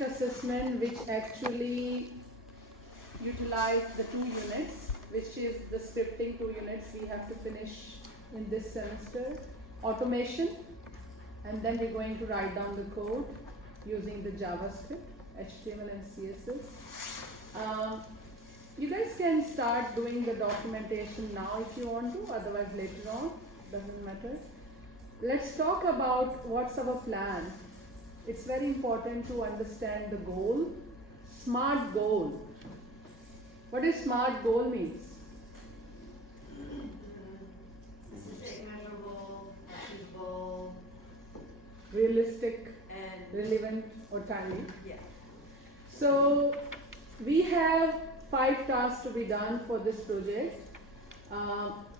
assessment which actually utilize the 2 units, which is the scripting 2 units we have to finish in this semester, automation, and then we're going to write down the code using the JavaScript, HTML and CSS. You guys can start doing the documentation now if you want to, otherwise later on, doesn't matter. Let's talk about what's our plan. It's very important to understand the goal. SMART goal. What does SMART goal means? Specific, measurable, achievable, Realistic, and relevant, or timely. yeah. So we have 5 tasks to be done for this project.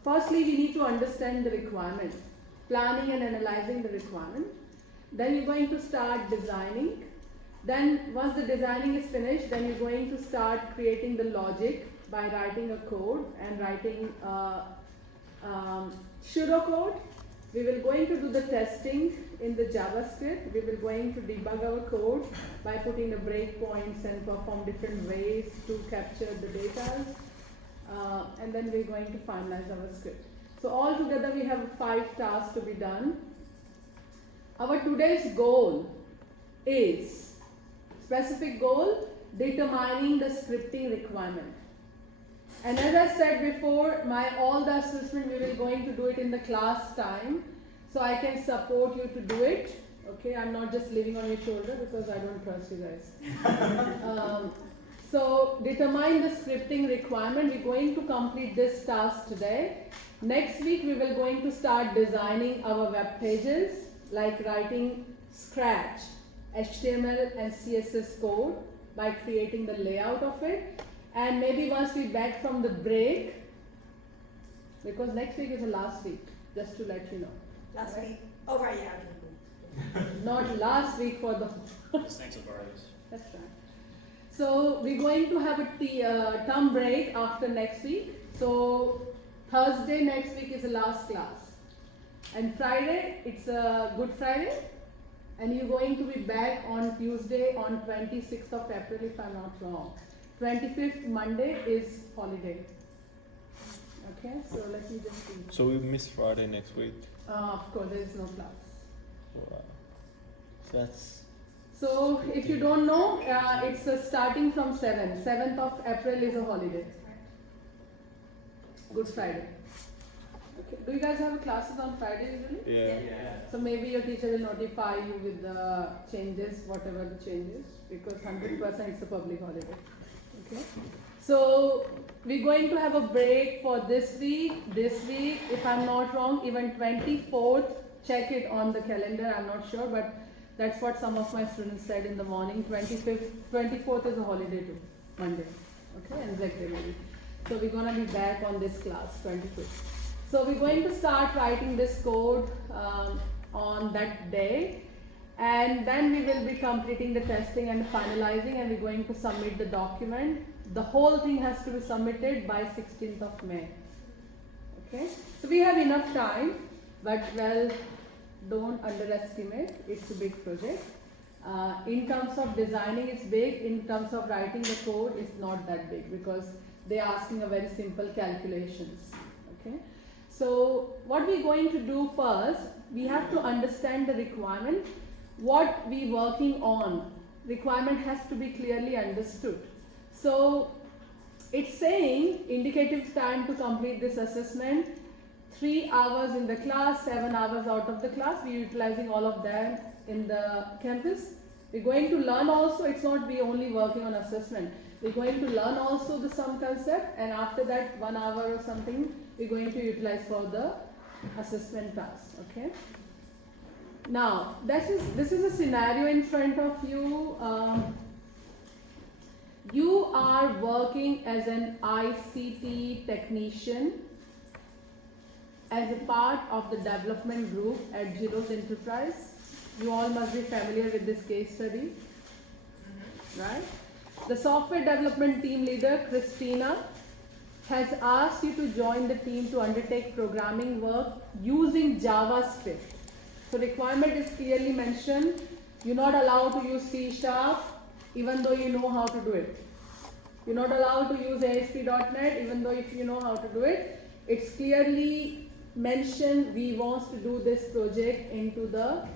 Firstly, we need to understand the requirement, planning and analyzing the requirement. Then you're going to start designing. Then once the designing is finished, then you're going to start creating the logic by writing a code and writing pseudocode. We will going to do the testing in the JavaScript. We will going to debug our code by putting the breakpoints and perform different ways to capture the data. And then we're going to finalize our script. So all together we have 5 tasks to be done. Our today's goal is specific goal, determining the scripting requirement. And as I said before, all the assessment we will going to do it in the class time, so I can support you to do it. Okay, I'm not just living on your shoulder because I don't trust you guys. So determine the scripting requirement. We're going to complete this task today. Next week we will going to start designing our web pages, like writing scratch HTML and CSS code by creating the layout of it. And maybe once we back from the break, because next week is the last week, just to let you know. Last week. Oh, right, yeah. Not last week for the Thanks for Fridays. That's right. So we're going to have a term break after next week. So Thursday next week is the last class. And Friday, it's a Good Friday. And you're going to be back on Tuesday on 26th of April if I'm not wrong. 25th Monday is holiday. Okay, so let me just see. So we miss Friday next week. Of course, there is no class. Wow. So that's So if you don't know, it's starting from 7th. 7th of April is a holiday. Good Friday. Okay. Do you guys have classes on Friday usually? yeah. So maybe your teacher will notify you with the changes, whatever the changes, because 100% it's a public holiday. Okay. So we're going to have a break for this week, if I'm not wrong, even 24th, check it on the calendar, I'm not sure, but that's what some of my students said in the morning. 24th is a holiday too, Monday. Okay, and Black Day maybe. So we're gonna be back on this class, 25th. So we're going to start writing this code on that day, and then we will be completing the testing and finalizing, and we're going to submit the document. The whole thing has to be submitted by 16th of May. Okay, so we have enough time, but well, don't underestimate, it's a big project. In terms of designing, it's big. In terms of writing the code, it's not that big because they're asking a very simple calculations. Okay. So what we're going to do first, we have to understand the requirement. What we're working on, requirement has to be clearly understood. So it's saying indicative time to complete this assessment, 3 hours in the class, 7 hours out of the class. We're utilizing all of them in the campus. We're going to learn also, it's not we only working on assessment. We're going to learn also the some concept, and after that 1 hour or something, we're going to utilize for the assessment task. Okay. Now, this is a scenario in front of you. You are working as an ICT technician as a part of the development group at Giros Enterprise. You all must be familiar with this case study, right? The software development team leader, Christina, has asked you to join the team to undertake programming work using JavaScript. So requirement is clearly mentioned. You're not allowed to use C#, even though you know how to do it. You're not allowed to use ASP.NET even though if you know how to do it. It's clearly mentioned we want to do this project into the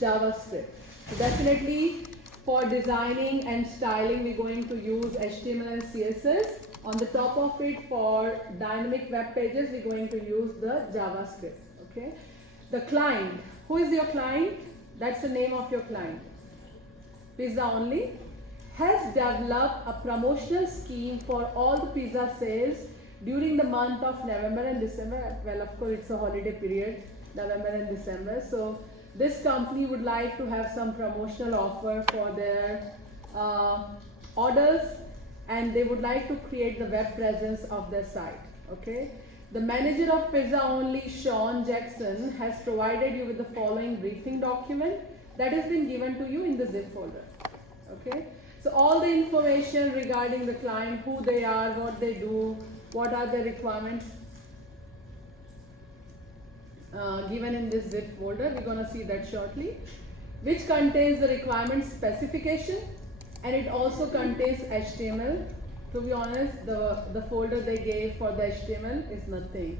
JavaScript. So definitely for designing and styling we're going to use HTML and CSS. On the top of it for dynamic web pages we're going to use the JavaScript. Okay. The client. Who is your client? That's the name of your client. Pizza Only has developed a promotional scheme for all the pizza sales during the month of November and December. Well, of course, it's a holiday period, November and December. So this company would like to have some promotional offer for their orders, and they would like to create the web presence of their site. Okay. The manager of Pizza Only, Sean Jackson, has provided you with the following briefing document that has been given to you in the zip folder. Okay. So all the information regarding the client, who they are, what they do, what are the requirements given in this zip folder. We're going to see that shortly, which contains the requirement specification, and it also contains HTML. To be honest, the folder they gave for the HTML is nothing,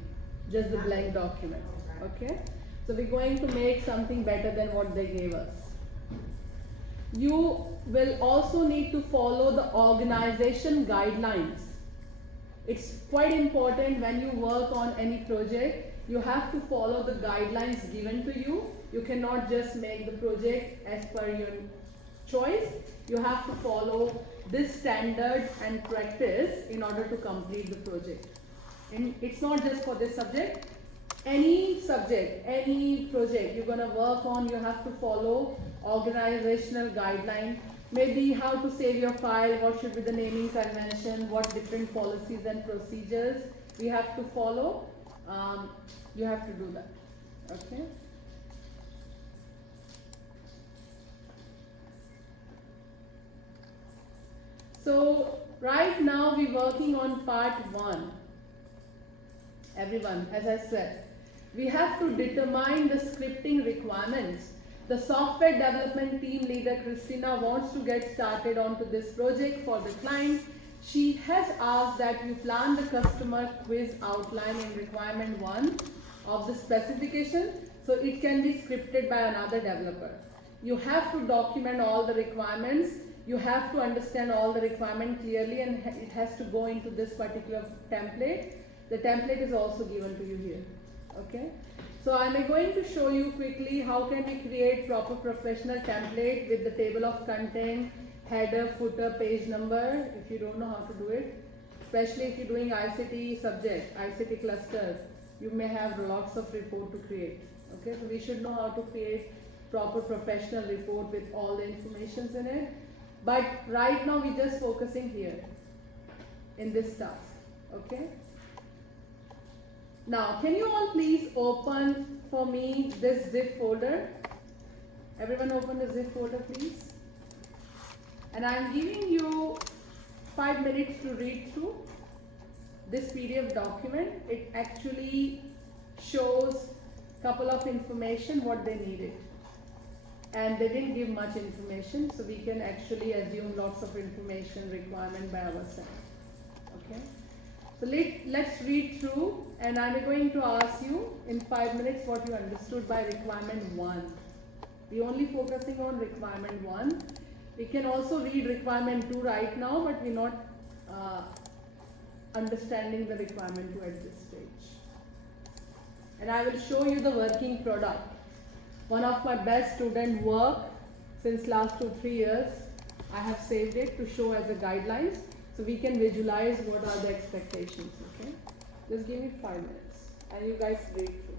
just the blank document. Okay, so we're going to make something better than what they gave us. You will also need to follow the organization guidelines. It's quite important when you work on any project, you have to follow the guidelines given to you. You cannot just make the project as per your choice. You have to follow this standard and practice in order to complete the project. And it's not just for this subject. Any subject, any project you're going to work on, you have to follow organizational guideline. Maybe how to save your file, what should be the naming convention, what different policies and procedures we have to follow. You have to do that. Okay. So right now we're working on part 1. Everyone, as I said, we have to determine the scripting requirements. The software development team leader Christina wants to get started onto this project for the client. She has asked that you plan the customer quiz outline in requirement 1 of the specification, so it can be scripted by another developer. You have to document all the requirements. You have to understand all the requirements clearly, and it has to go into this particular template. The template is also given to you here. Okay. So I'm going to show you quickly how can we create proper professional template with the table of content, header, footer, page number, if you don't know how to do it. Especially if you're doing ICT subject, ICT cluster, you may have lots of report to create. Okay, so we should know how to create proper professional report with all the informations in it. But right now we're just focusing here in this task. Okay. Now, can you all please open for me this zip folder? Everyone open the zip folder, please. And I'm giving you 5 minutes to read through this PDF document. It actually shows a couple of information what they needed. And they didn't give much information, so we can actually assume lots of information requirement by ourselves. Okay. So let's read through, and I'm going to ask you in 5 minutes what you understood by requirement 1. We're only focusing on requirement 1. We can also read requirement 2 right now, but we're not understanding the requirement 2 at this stage. And I will show you the working product. One of my best student work since last 2-3 years. I have saved it to show as a guidelines. So we can visualize what are the expectations, okay? Just give me 5 minutes and you guys read through.